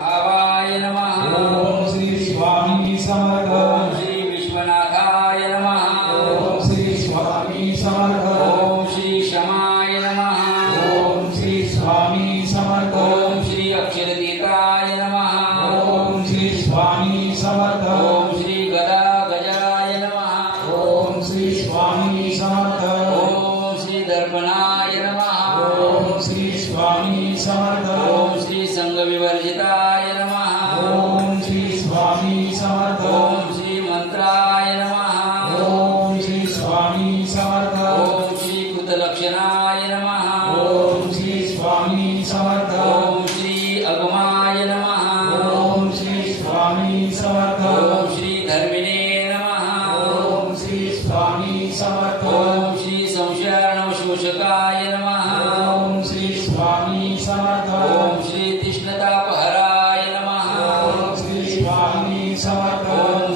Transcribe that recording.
भावाय नमः। ओम श्री स्वामी समर्थ। ओम श्री विश्वनाथाय नमः। ओम श्री स्वामी समर्थ। ओम श्री क्षमाय नमः। ओम श्री स्वामी समर्थ। ओम श्री अक्षरतीर्थाय नमः। ओम श्री स्वामी समर्थ। ओम श्री गदा गजाय नमः। ओम श्री स्वामी समर्थ। ओम श्री दर्पणाय नमः। ओम श्री स्वामी समर्थ। ओम श्री संग विवर्जिताय नमः। ओम श्री स्वामी समर्थ। ओम श्री मंत्राय नमः। ओम श्री स्वामी समर्थ। ओम श्री कृतलक्षणाय नमः। ओम श्री स्वामी समर्थ। ओम श्री अगमाय नमः। ओम श्री स्वामी समर्थ। ओम श्री धर्मिणे नमः। ओम श्री स्वामी समर्थ। ओम श्री संशयानवशोषकाय नमः। ओम श्री स्वामी समर्थ। ओम श्री तिष्णतापहराय नमः। ओम श्री स्वामी समर्थ। ओम